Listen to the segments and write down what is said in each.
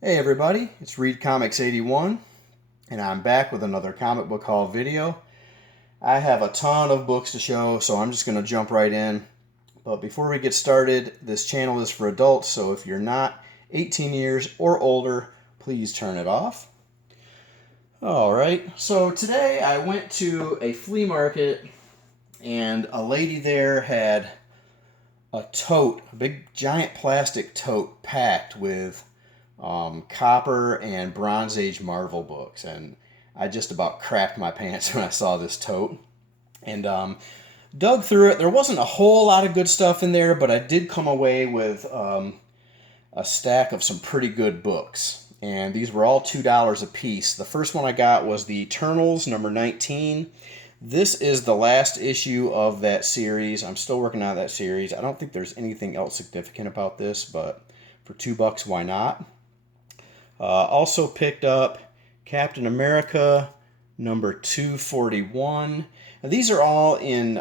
Hey everybody, it's Read Comics 81, and I'm back with another comic book haul video. I have a ton of books to show, so I'm just going to jump right in. But before we get started, this channel is for adults, so if you're not 18 years or older, please turn it off. Alright, so today I went to a flea market, and a lady there had a tote, a big giant plastic tote packed with copper and Bronze Age Marvel books, and I just about crapped my pants when I saw this tote. And dug through it. There wasn't a whole lot of good stuff in there, but I did come away with a stack of some pretty good books. And these were all $2 a piece. The first one I got was the Eternals, number 19. This is the last issue of that series. I'm still working on that series. I don't think there's anything else significant about this, but for $2, why not? Also picked up Captain America number 241. Now, these are all in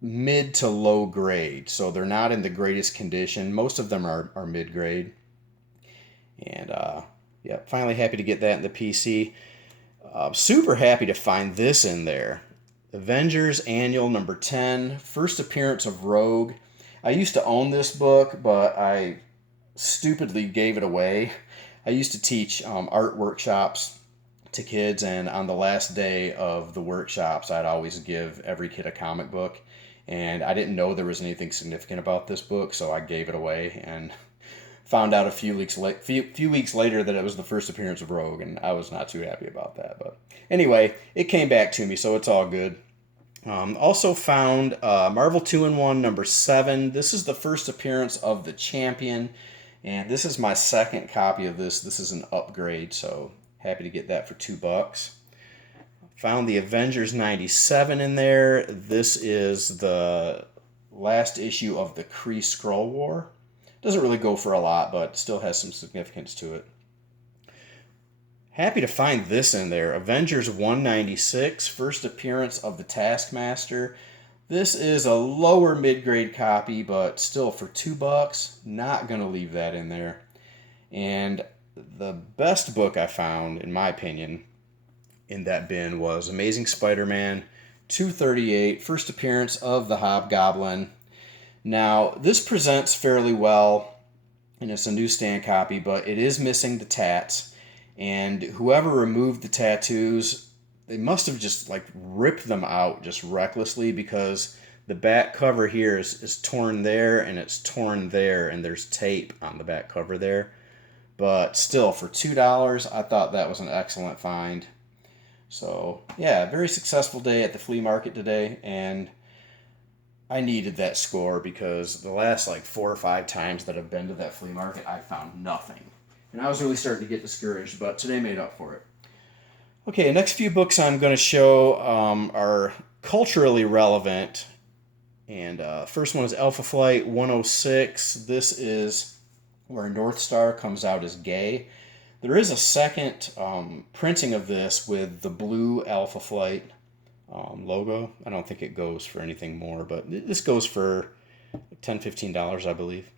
mid to low grade, so they're not in the greatest condition. Most of them are mid grade. And yeah, finally happy to get that in the PC. Super happy to find this in there. Avengers Annual number 10, first appearance of Rogue. I used to own this book, but I stupidly gave it away. I used to teach art workshops to kids, and on the last day of the workshops, I'd always give every kid a comic book. And I didn't know there was anything significant about this book, so I gave it away and found out a few weeks later that it was the first appearance of Rogue, and I was not too happy about that. But anyway, it came back to me, so it's all good. Also found Marvel 2-in-1 number 7. This is the first appearance of the Champion, and this is my second copy of this. This is an upgrade, so happy to get that for $2. Found the Avengers 97 in there. This is the last issue of the Kree Skrull War. Doesn't really go for a lot, but still has some significance to it. Happy to find this in there. Avengers 196, first appearance of the Taskmaster. This is a lower mid-grade copy, but still for $2, not going to leave that in there. And the best book I found, in my opinion, in that bin was Amazing Spider-Man 238, first appearance of the Hobgoblin. Now, this presents fairly well, and it's a newsstand copy, but it is missing the tats. And whoever removed the tattoos, they must have just like ripped them out just recklessly, because the back cover here is torn there and it's torn there, and there's tape on the back cover there. But still, for $2, I thought that was an excellent find. So yeah, very successful day at the flea market today, and I needed that score because the last like 4 or 5 times that I've been to that flea market, I found nothing. And I was really starting to get discouraged, but today made up for it. Okay, next few books I'm going to show are culturally relevant. And first one is Alpha Flight 106. This is where North Star comes out as gay. There is a second printing of this with the blue Alpha Flight logo. I don't think it goes for anything more, but this goes for $10-15, I believe.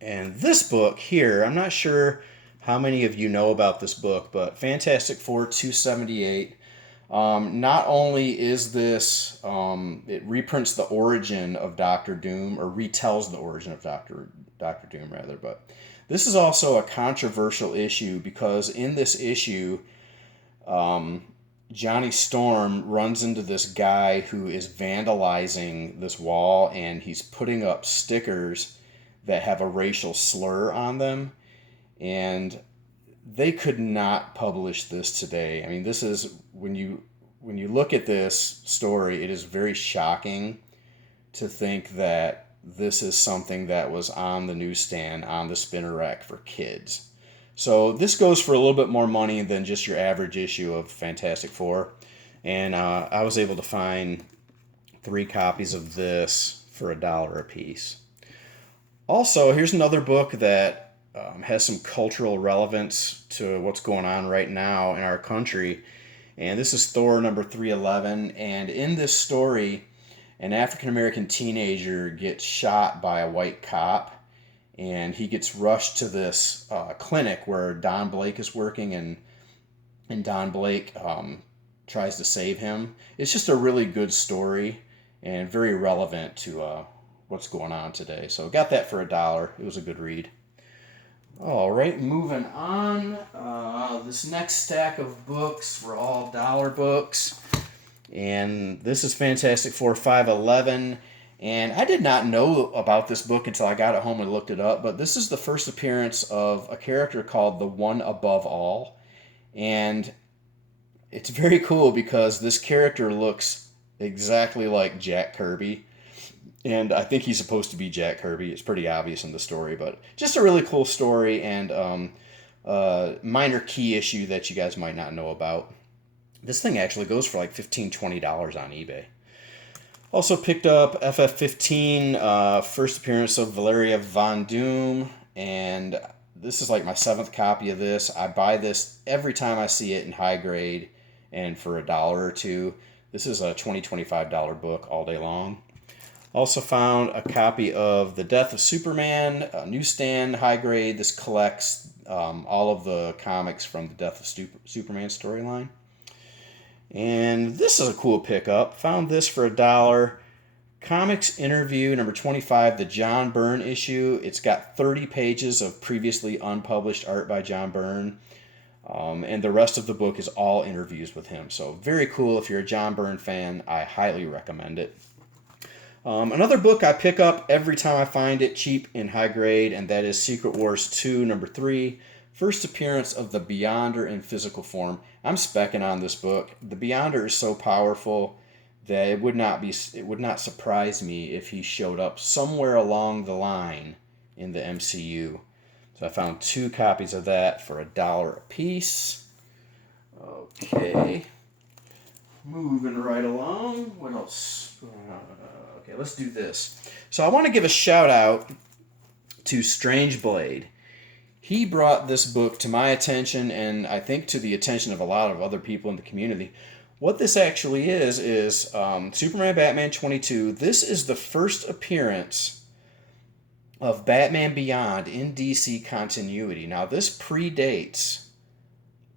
And this book here, I'm not sure how many of you know about this book, but Fantastic Four 278. Not only is this, it reprints the origin of Doctor Doom, or retells the origin of Doctor Doom, rather, but this is also a controversial issue because in this issue, Johnny Storm runs into this guy who is vandalizing this wall, and he's putting up stickers that have a racial slur on them, and they could not publish this today. I mean, this is when you look at this story, it is very shocking to think that this is something that was on the newsstand, on the spinner rack for kids. So this goes for a little bit more money than just your average issue of Fantastic Four. And I was able to find 3 copies of this for $1 a piece. Also, here's another book that has some cultural relevance to what's going on right now in our country. And this is Thor number 311. And in this story, an African American teenager gets shot by a white cop, and he gets rushed to this clinic where Don Blake is working, and Don Blake tries to save him. It's just a really good story and very relevant to what's going on today. So got that for $1. It was a good read. All right, moving on. This next stack of books were all dollar books. And this is Fantastic Four 511. And I did not know about this book until I got it home and looked it up. But this is the first appearance of a character called the One Above All. And it's very cool because this character looks exactly like Jack Kirby. And I think he's supposed to be Jack Kirby. It's pretty obvious in the story, but just a really cool story and minor key issue that you guys might not know about. This thing actually goes for like $15, $20 on eBay. Also picked up FF15, first appearance of Valeria Von Doom, and this is like my 7th copy of this. I buy this every time I see it in high grade and for $1 or $2. This is a $20, $25 book all day long. Also found a copy of The Death of Superman, a newsstand high grade. This collects all of the comics from the Death of Superman storyline. And this is a cool pickup. Found this for $1. Comics Interview number 25, the John Byrne issue. It's got 30 pages of previously unpublished art by John Byrne. And the rest of the book is all interviews with him. So very cool. If you're a John Byrne fan, I highly recommend it. Another book I pick up every time I find it cheap in high grade, and that is Secret Wars 2, number 3, first appearance of the Beyonder in physical form. I'm specking on this book. The Beyonder is so powerful that it would not surprise me if he showed up somewhere along the line in the MCU. So I found 2 copies of that for $1 a piece. Okay, moving right along. What else? Okay, let's do this. So I want to give a shout out to Strange Blade. He brought this book to my attention, and I think to the attention of a lot of other people in the community. What this actually is Superman Batman 22. This is the first appearance of Batman Beyond in DC continuity. Now, this predates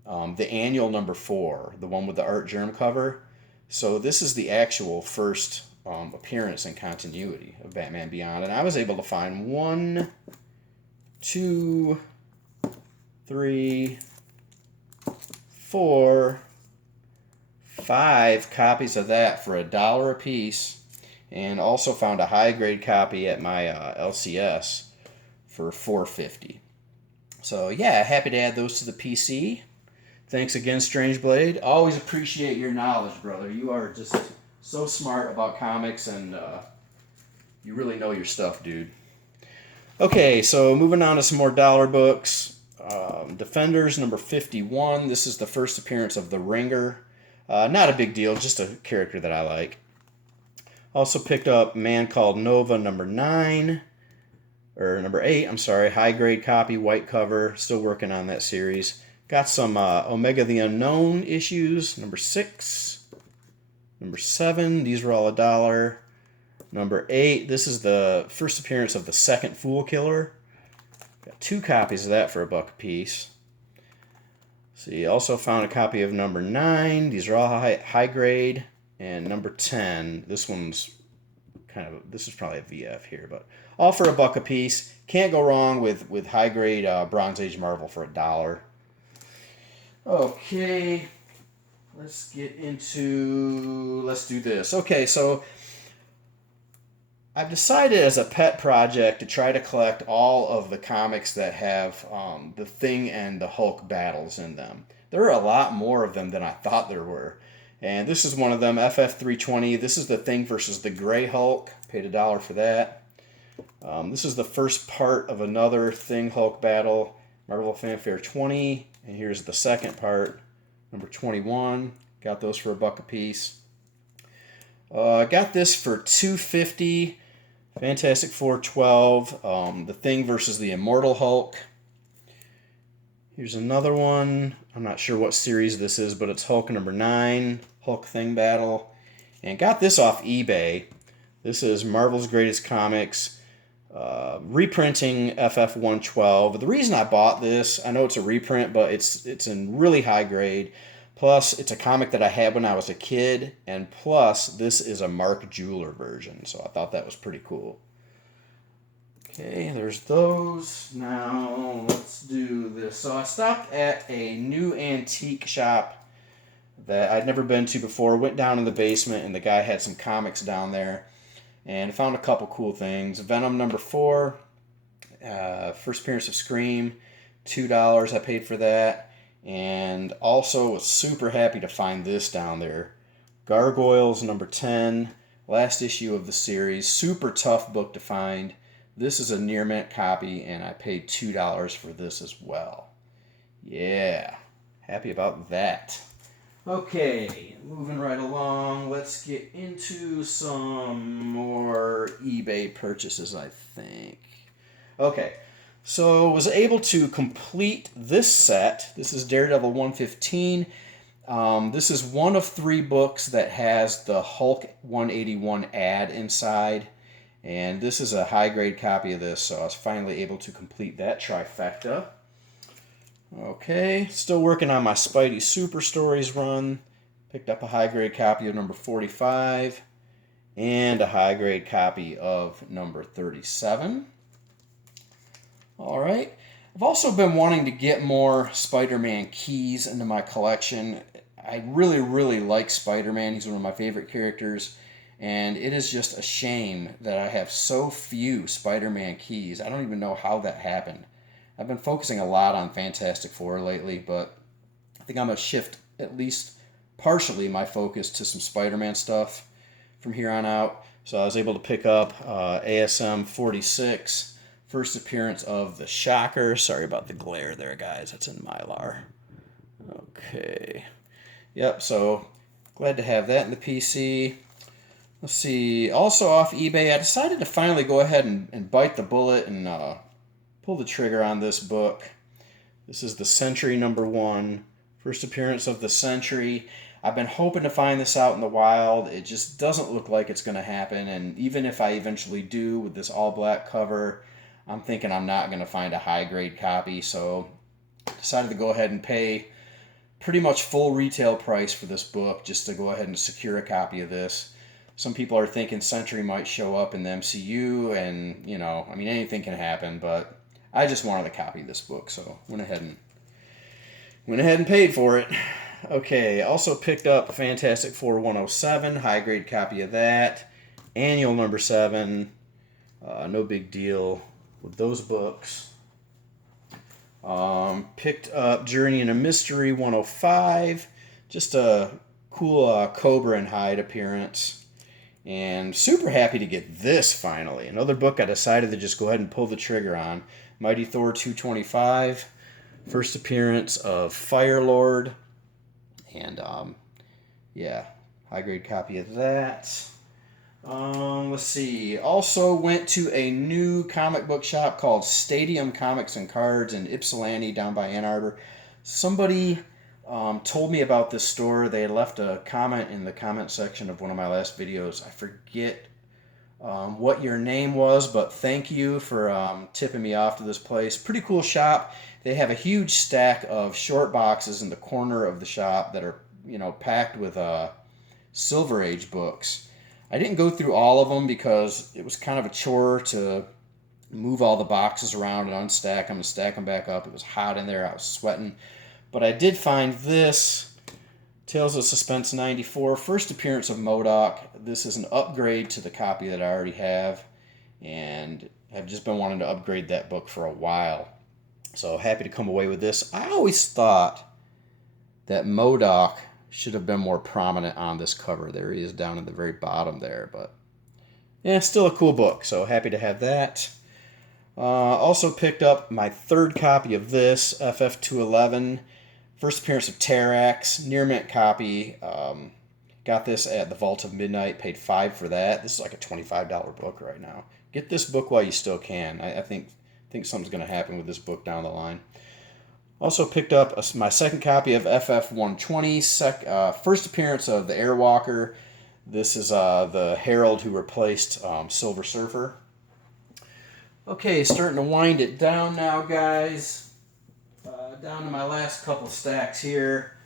the annual number 4, the one with the Art Germ cover. So this is the actual first appearance in continuity of Batman Beyond. And I was able to find 1, 2, 3, 4, 5 copies of that for $1 a piece. And also found a high grade copy at my LCS for $4.50. So yeah, happy to add those to the PC. Thanks again, Strange Blade. Always appreciate your knowledge, brother. You are just so smart about comics, and you really know your stuff, dude. Okay, so moving on to some more dollar books. Defenders number 51. This is the first appearance of the Ringer. Not a big deal, just a character that I like. Also picked up Man Called Nova number 8, I'm sorry, high grade copy, white cover. Still working on that series. Got some Omega the Unknown issues, number 6, number 7. These were all $1. Number 8, this is the first appearance of the Second Fool Killer. Got 2 copies of that for $1 a piece. See, also found a copy of number 9. These are all high grade. And number 10, this one's this is probably a VF here, but all for $1 a piece. Can't go wrong with high grade Bronze Age Marvel for $1. Okay, let's do this. Okay, so I've decided as a pet project to try to collect all of the comics that have the Thing and the Hulk battles in them. There are a lot more of them than I thought there were. And this is one of them, FF320. This is the Thing versus the Gray Hulk. Paid $1 for that. This is the first part of another Thing Hulk battle, Marvel Fanfare 20. And here's the second part, number 21. Got those for $1 a piece. I got this for $2.50. Fantastic Four 12. The Thing versus the Immortal Hulk. Here's another one. I'm not sure what series this is, but it's Hulk number 9. Hulk Thing battle. And got this off eBay. This is Marvel's Greatest Comics. reprinting FF112. The reason I bought this, I know it's a reprint, but it's in really high grade. Plus, it's a comic that I had when I was a kid, and plus, this is a Mark Jeweler version, so I thought that was pretty cool. Okay, there's those. Now, let's do this. So I stopped at a new antique shop that I'd never been to before. Went down in the basement, and the guy had some comics down there, and found a couple cool things. Venom #4, first appearance of Scream, $2 I paid for that. And also was super happy to find this down there. Gargoyles #10, last issue of the series. Super tough book to find. This is a near mint copy, and I paid $2 for this as well. Yeah, happy about that. Okay, moving right along, let's get into some more eBay purchases, I think. Okay, so was able to complete this set. This is Daredevil 115. This is one of 3 books that has the Hulk 181 ad inside. And this is a high-grade copy of this, so I was finally able to complete that trifecta. Okay, still working on my Spidey Super Stories run. Picked up a high-grade copy of number 45 and a high-grade copy of number 37. All right. I've also been wanting to get more Spider-Man keys into my collection. I really, really like Spider-Man. He's one of my favorite characters. And it is just a shame that I have so few Spider-Man keys. I don't even know how that happened. I've been focusing a lot on Fantastic Four lately, but I think I'm going to shift at least partially my focus to some Spider-Man stuff from here on out. So I was able to pick up ASM 46, first appearance of the Shocker. Sorry about the glare there, guys. That's in Mylar. Okay. Yep, so glad to have that in the PC. Let's see. Also off eBay, I decided to finally go ahead and bite the bullet and pull the trigger on this book. This is the Sentry #1, first appearance of the Sentry. I've been hoping to find this out in the wild. It just doesn't look like it's going to happen. And even if I eventually do with this all-black cover, I'm thinking I'm not going to find a high-grade copy. So I decided to go ahead and pay pretty much full retail price for this book just to go ahead and secure a copy of this. Some people are thinking Sentry might show up in the MCU, and, you know, I mean, anything can happen, but I just wanted a copy of this book, so went ahead and paid for it. Okay, also picked up Fantastic Four 107, high-grade copy of that. Annual #7, no big deal with those books. Picked up Journey in a Mystery 105, just a cool Cobra and Hyde appearance. And super happy to get this finally. Another book I decided to just go ahead and pull the trigger on. Mighty Thor 225. First appearance of Firelord. And, yeah, high-grade copy of that. Let's see. Also went to a new comic book shop called Stadium Comics and Cards in Ypsilanti down by Ann Arbor. Somebody told me about this store. They had left a comment in the comment section of one of my last videos. I forget what your name was, but thank you for tipping me off to this place. Pretty cool shop. They have a huge stack of short boxes in the corner of the shop that are, you know, packed with Silver Age books. I didn't go through all of them because it was kind of a chore to move all the boxes around and unstack them and stack them back up. It was hot in there. I was sweating. But I did find this, Tales of Suspense 94, first appearance of MODOK. This is an upgrade to the copy that I already have, and I've just been wanting to upgrade that book for a while. So happy to come away with this. I always thought that MODOK should have been more prominent on this cover. There he is down at the very bottom there, but yeah, still a cool book, so happy to have that. Also picked up my third copy of this, FF211. First appearance of Terrax, near mint copy. Got this at the Vault of Midnight, paid $5 for that. This is like a $25 book right now. Get this book while you still can. I think something's going to happen with this book down the line. Also picked up my second copy of FF120, first appearance of the Airwalker. This is the Herald who replaced Silver Surfer. Okay, starting to wind it down now, guys. Down to my last couple stacks here.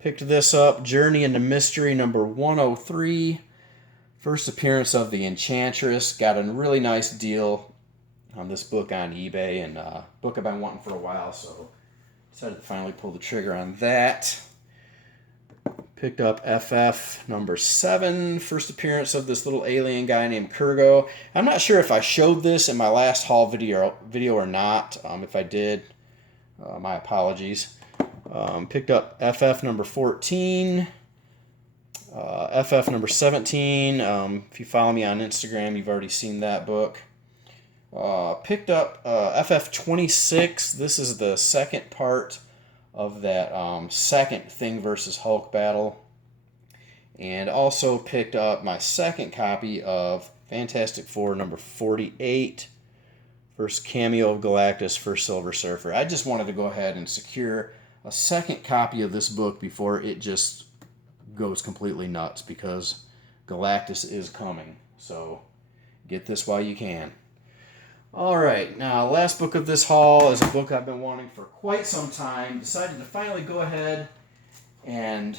Picked this up, Journey into Mystery number 103. First appearance of the Enchantress. Got a really nice deal on this book on eBay, and book I've been wanting for a while, so decided to finally pull the trigger on that. Picked up FF number 7, first appearance of this little alien guy named Kurgo. I'm not sure if I showed this in my last haul video or not. If I did, my apologies. Picked up FF number 14, FF number 17. If you follow me on Instagram, you've already seen that book. Picked up FF 26. This is the second part of that second Thing versus Hulk battle. And also picked up my second copy of Fantastic Four number 48. First cameo of Galactus for Silver Surfer. I just wanted to go ahead and secure a second copy of this book before it just goes completely nuts, because Galactus is coming. So get this while you can. Alright, now last book of this haul is a book I've been wanting for quite some time. Decided to finally go ahead and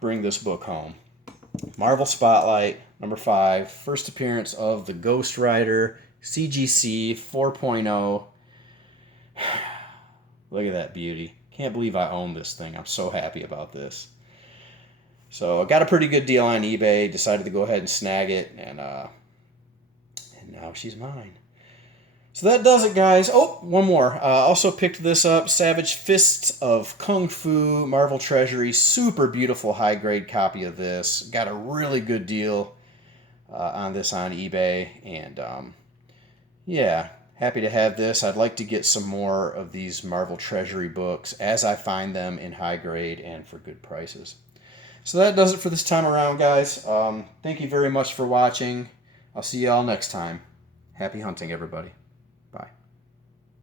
bring this book home. Marvel Spotlight, number 5, first appearance of the Ghost Rider CGC 4.0. Look at that beauty. Can't believe I own this thing. I'm so happy about this. So I got a pretty good deal on eBay. Decided to go ahead and snag it, and now she's mine. So that does it, guys. Oh, one more. Also picked this up. Savage Fists of Kung Fu, Marvel Treasury. Super beautiful high-grade copy of this. Got a really good deal on this on eBay. And, yeah, happy to have this. I'd like to get some more of these Marvel Treasury books as I find them in high grade and for good prices. So that does it for this time around, guys. Thank you very much for watching. I'll see you all next time. Happy hunting, everybody.